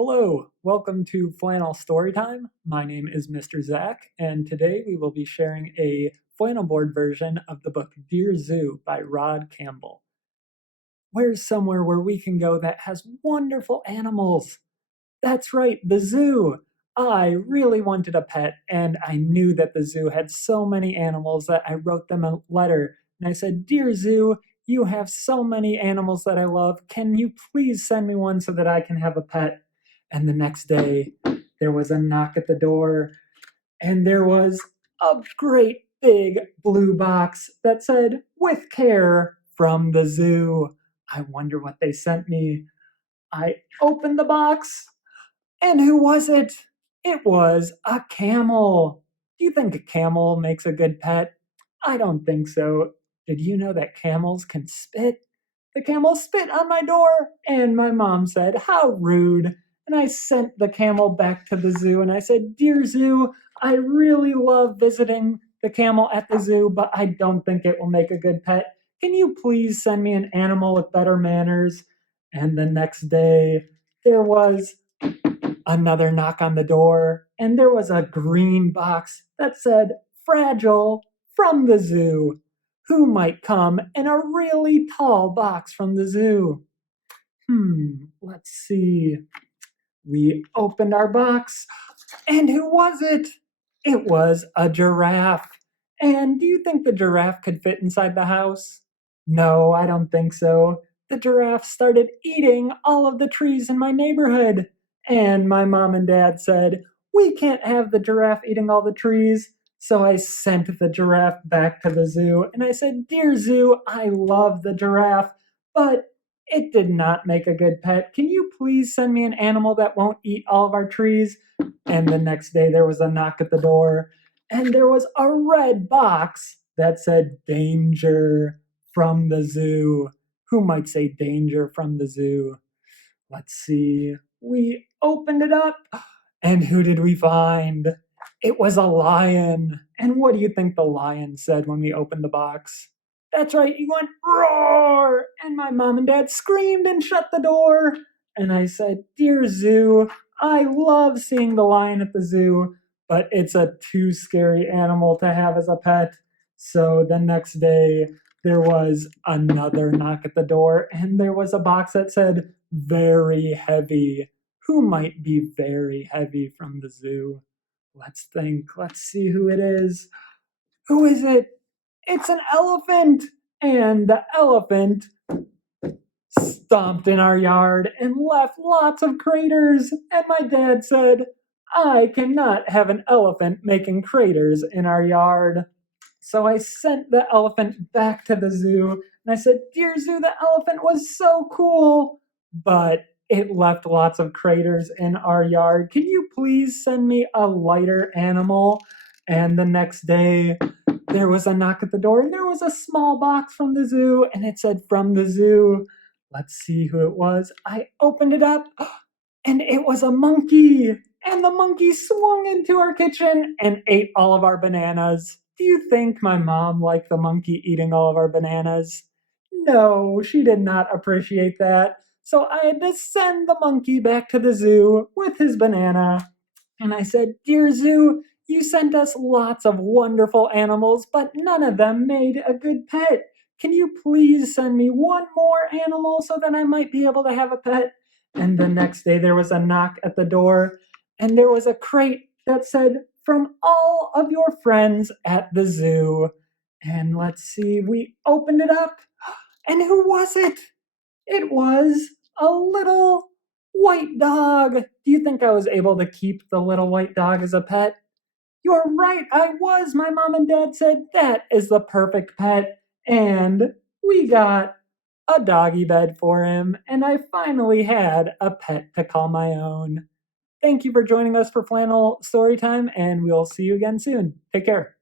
Hello, welcome to Flannel Storytime. My name is Mr. Zach, and today we will be sharing a flannel board version of the book Dear Zoo by Rod Campbell. Where's somewhere where we can go that has wonderful animals? That's right, the zoo! I really wanted a pet, and I knew that the zoo had so many animals that I wrote them a letter, and I said, Dear Zoo, you have so many animals that I love. Can you please send me one so that I can have a pet? And the next day, there was a knock at the door, and there was a great big blue box that said, With care from the zoo. I wonder what they sent me. I opened the box, and who was it? It was a camel. Do you think a camel makes a good pet? I don't think so. Did you know that camels can spit? The camel spit on my door, and my mom said, How rude. And I sent the camel back to the zoo, and I said, Dear zoo, I really love visiting the camel at the zoo, but I don't think it will make a good pet. Can you please send me an animal with better manners? And the next day, there was another knock on the door, and there was a green box that said, Fragile from the zoo. Who might come in a really tall box from the zoo? Let's see. We opened our box, and who was it? It was a giraffe. And do you think the giraffe could fit inside the house? No, I don't think so. The giraffe started eating all of the trees in my neighborhood. And my mom and dad said, We can't have the giraffe eating all the trees. So I sent the giraffe back to the zoo. And I said, Dear zoo, I love the giraffe, but it did not make a good pet. Can you please send me an animal that won't eat all of our trees? And the next day there was a knock at the door, and there was a red box that said danger from the zoo. Who might say danger from the zoo? Let's see. We opened it up, and who did we find? It was a lion. And what do you think the lion said when we opened the box? That's right, he went roar! And my mom and dad screamed and shut the door. And I said, Dear zoo, I love seeing the lion at the zoo, but it's a too scary animal to have as a pet. So the next day, there was another knock at the door, and there was a box that said, Very heavy. Who might be very heavy from the zoo? Let's think. Let's see who it is. Who is it? It's an elephant! And the elephant stomped in our yard and left lots of craters. And my dad said, I cannot have an elephant making craters in our yard. So I sent the elephant back to the zoo, and I said, Dear zoo, the elephant was so cool, but it left lots of craters in our yard. Can you please send me a lighter animal? And the next day, there was a knock at the door, and there was a small box from the zoo, and it said, From the zoo. Let's see who it was. I opened it up, and it was a monkey. And the monkey swung into our kitchen and ate all of our bananas. Do you think my mom liked the monkey eating all of our bananas? No, she did not appreciate that. So I had to send the monkey back to the zoo with his banana. And I said, Dear zoo, you sent us lots of wonderful animals, but none of them made a good pet. Can you please send me one more animal so that I might be able to have a pet? And the next day there was a knock at the door, and there was a crate that said, From all of your friends at the zoo. And let's see, we opened it up, and who was it? It was a little white dog. Do you think I was able to keep the little white dog as a pet? You're right, I was. My mom and dad said that is the perfect pet. And we got a doggy bed for him, and I finally had a pet to call my own. Thank you for joining us for Flannel Storytime, and we'll see you again soon. Take care.